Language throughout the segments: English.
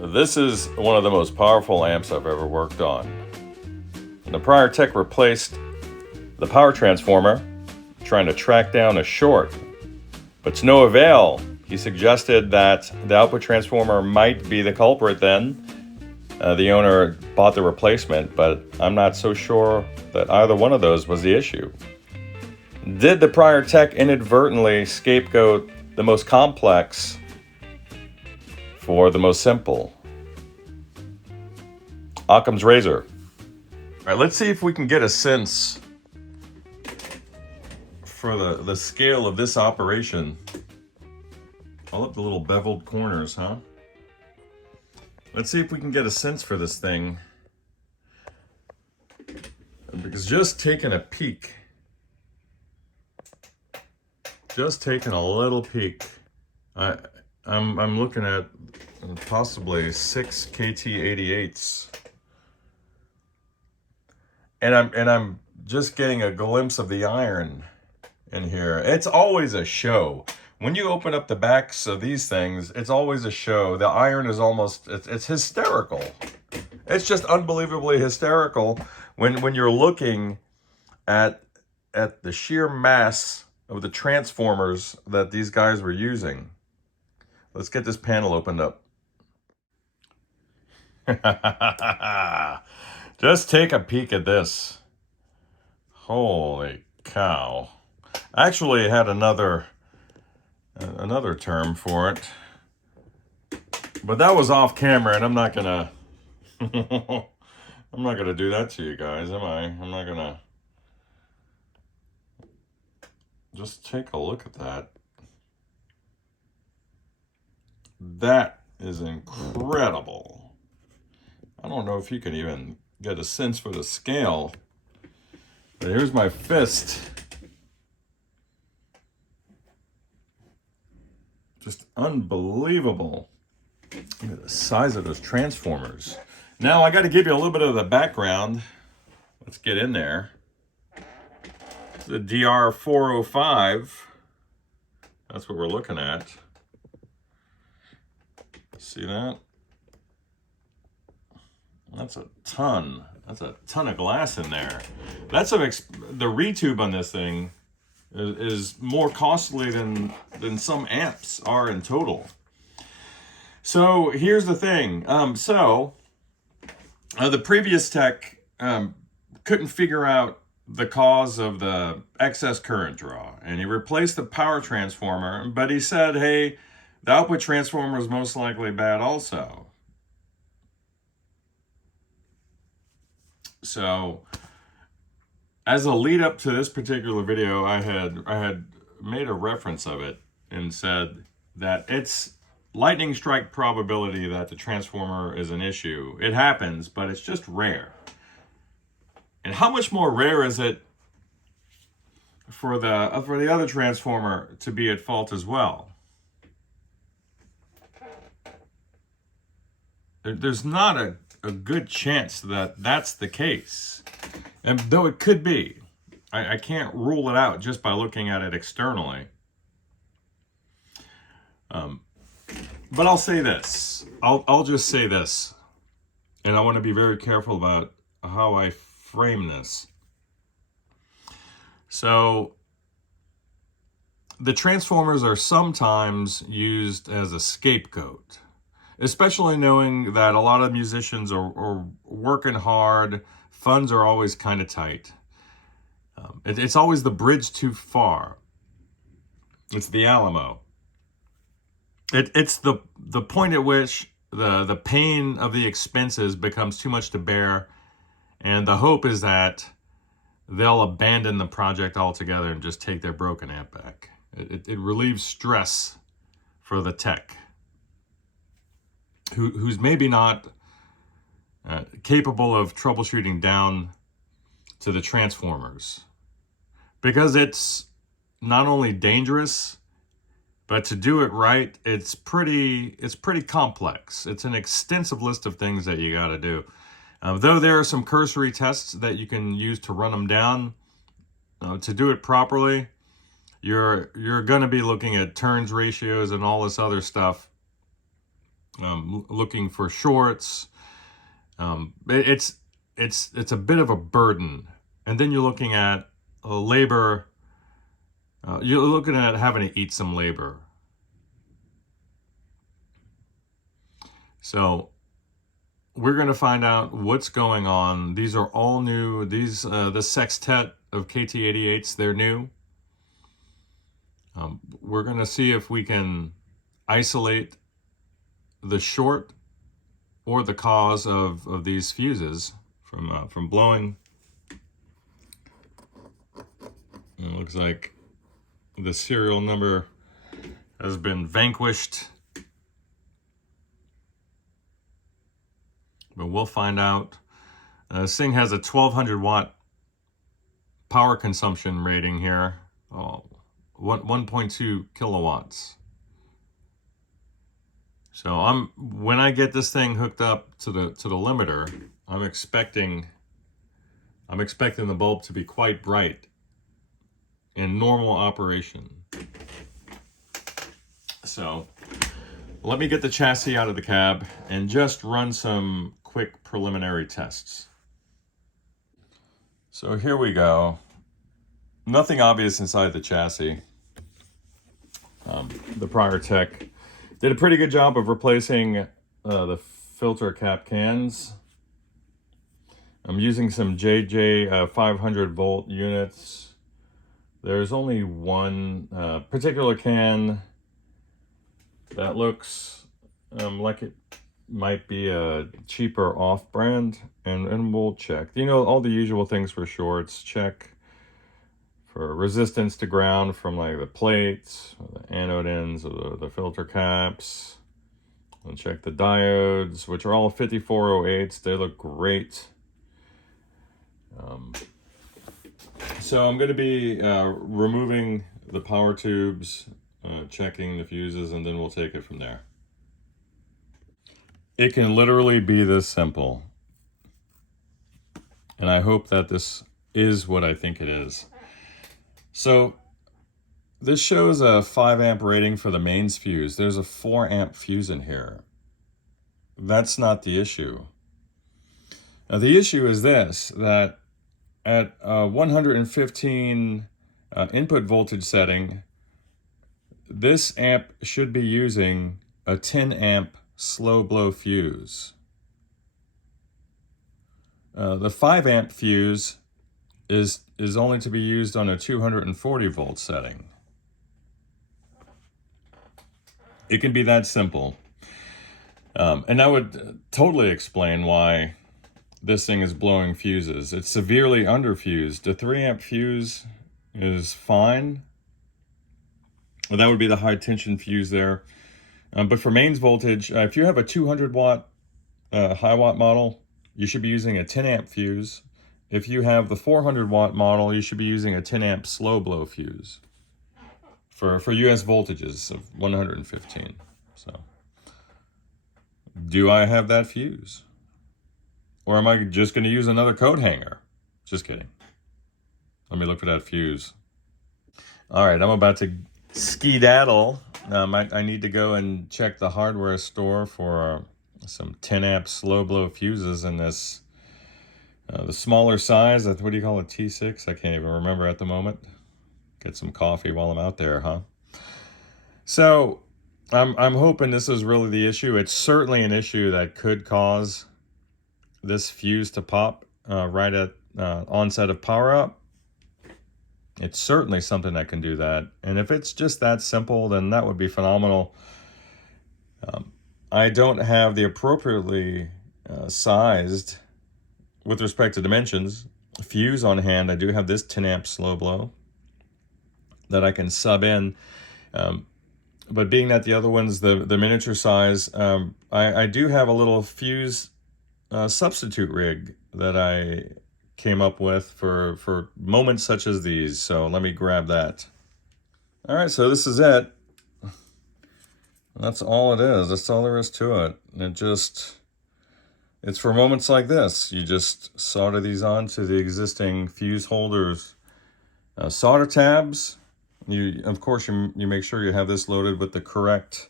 This is one of the most powerful amps I've ever worked on. And the prior tech replaced the power transformer, trying to track down a short. But to no avail. He suggested that the output transformer might be the culprit then. The owner bought the replacement, but I'm not so sure that either one of those was the issue. Did the prior tech inadvertently scapegoat the most complex for the most simple? Occam's razor. All right, let's see if we can get a sense for the scale of this operation. All up the little beveled corners, huh? Let's see if we can get a sense for this thing. Because just taking a peek, just taking a little peek, I'm looking at possibly 6 KT88s, and I'm just getting a glimpse of the iron in here. It's always a show. When you open up the backs of these things, it's always a show. The iron is almost, it's hysterical. It's just unbelievably hysterical when you're looking at the sheer mass of the transformers that these guys were using. Let's get this panel opened up. Just take a peek at this. Holy cow. Actually, it had another term for it, but that was off camera, and I'm not gonna I'm not gonna do that to you guys, am I? I'm not gonna. Just take a look at that. That is incredible. I don't know if you can even get a sense for the scale, but here's my fist. Just unbelievable. Look at the size of those transformers. Now I got to give you a little bit of the background. Let's get in there. It's the DR405. That's what we're looking at. See that? That's a ton. That's a ton of glass in there. That's the retube on this thing is more costly than some amps are in total. So here's the thing. The previous tech couldn't figure out the cause of the excess current draw, and he replaced the power transformer, but he said, hey, the output transformer is most likely bad also. So as a lead up to this particular video, I had made a reference of it and said that it's lightning strike probability that the transformer is an issue. It happens, but it's just rare. And how much more rare is it for the other transformer to be at fault as well? There's not a good chance that that's the case. And though it could be, I can't rule it out just by looking at it externally. But I'll say this. I'll just say this. And I want to be very careful about how I frame this. So, the transformers are sometimes used as a scapegoat, especially knowing that a lot of musicians are working hard. Funds are always kind of tight. It's always the bridge too far. It's the Alamo. It's the point at which the pain of the expenses becomes too much to bear, and the hope is that they'll abandon the project altogether and just take their broken amp back. It relieves stress for the tech, who's maybe not capable of troubleshooting down to the transformers, because it's not only dangerous, but to do it right, it's pretty complex. It's an extensive list of things that you got to do. Though there are some cursory tests that you can use to run them down, to do it properly, you're going to be looking at turns ratios and all this other stuff looking for shorts. It's a bit of a burden. And then you're looking at labor. You're looking at having to eat some labor. So we're going to find out what's going on. These are all new. These the sextet of KT88s, they're new. We're going to see if we can isolate the short or the cause of these fuses from blowing. It looks like the serial number has been vanquished. But we'll find out. This thing has a 1200 watt power consumption rating here. 1.2 kilowatts. So when I get this thing hooked up to the limiter, I'm expecting the bulb to be quite bright in normal operation. So let me get the chassis out of the cab and just run some quick preliminary tests. So here we go. Nothing obvious inside the chassis. The prior tech did a pretty good job of replacing the filter cap cans. I'm using some JJ 500 volt units. There's only one particular can that looks like it might be a cheaper off-brand, and we'll check. You know, all the usual things for shorts. Check for resistance to ground from like the plates, or the anode ends, or the filter caps. And check the diodes, which are all 5408s. They look great. So I'm going to be removing the power tubes, checking the fuses, and then we'll take it from there. It can literally be this simple. And I hope that this is what I think it is. So this shows a 5 amp rating for the mains fuse. There's a 4 amp fuse in here. That's not the issue. Now the issue is this, that at 115 input voltage setting, this amp should be using a 10 amp slow blow fuse. The 5 amp fuse is only to be used on a 240 volt setting. It can be that simple. And that would totally explain why this thing is blowing fuses. It's severely underfused. The 3 amp fuse is fine. Well, that would be the high tension fuse there. But for mains voltage, if you have a 200 watt Hiwatt model, you should be using a 10 amp fuse. If you have the 400 watt model, you should be using a 10 amp slow blow fuse for US voltages of 115. So, do I have that fuse? Or am I just going to use another coat hanger? Just kidding. Let me look for that fuse. All right, I'm about to skedaddle. I need to go and check the hardware store for some 10 amp slow blow fuses in this, the smaller size. What do you call it, T6? I can't even remember at the moment. Get some coffee while I'm out there, huh? So I'm hoping this is really the issue. It's certainly an issue that could cause this fuse to pop right at onset of power up. It's certainly something that can do that. And if it's just that simple, then that would be phenomenal. I don't have the appropriately sized, with respect to dimensions, fuse on hand. I do have this 10 amp slow blow that I can sub in. But being that the other one's the miniature size, I do have a little fuse substitute rig that I came up with for moments such as these. So let me grab that. All right, so this is it. That's all it is. That's all there is to it. It's for moments like this. You just solder these onto the existing fuse holders. Solder tabs. Of course, you make sure you have this loaded with the correct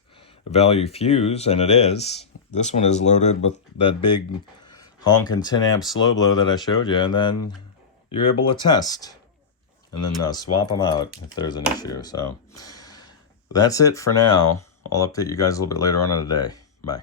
value fuse, and it is. This one is loaded with that big honking 10 amp slow blow that I showed you, and then you're able to test and then swap them out if there's an issue. So that's it for now. I'll update you guys a little bit later on in the day. Bye.